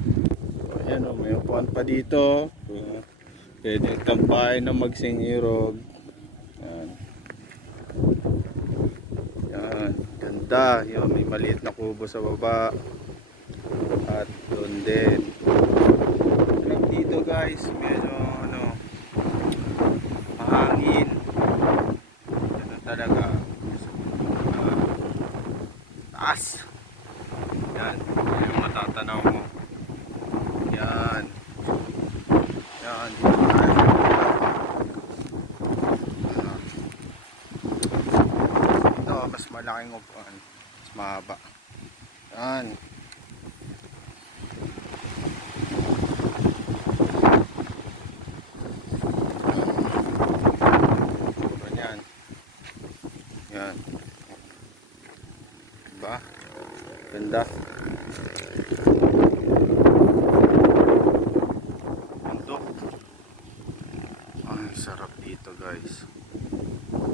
So, ayan o, may upuan pa dito. So, pwede tampay na magsingirog. Yan. Yan, ganda. Yun, may maliit na kubo sa baba. At doon din. Sarap dito guys, medyo ano, mahangin. Ano talaga. Ah, taas. Yan yung matatanaw mo. Yan. Yan, dito tayo. Ah. Ito, mas malaking upuan. Mas mahaba. Yan. Puro yan. Diba? Ganda. Bundok. Ay, sarap dito guys.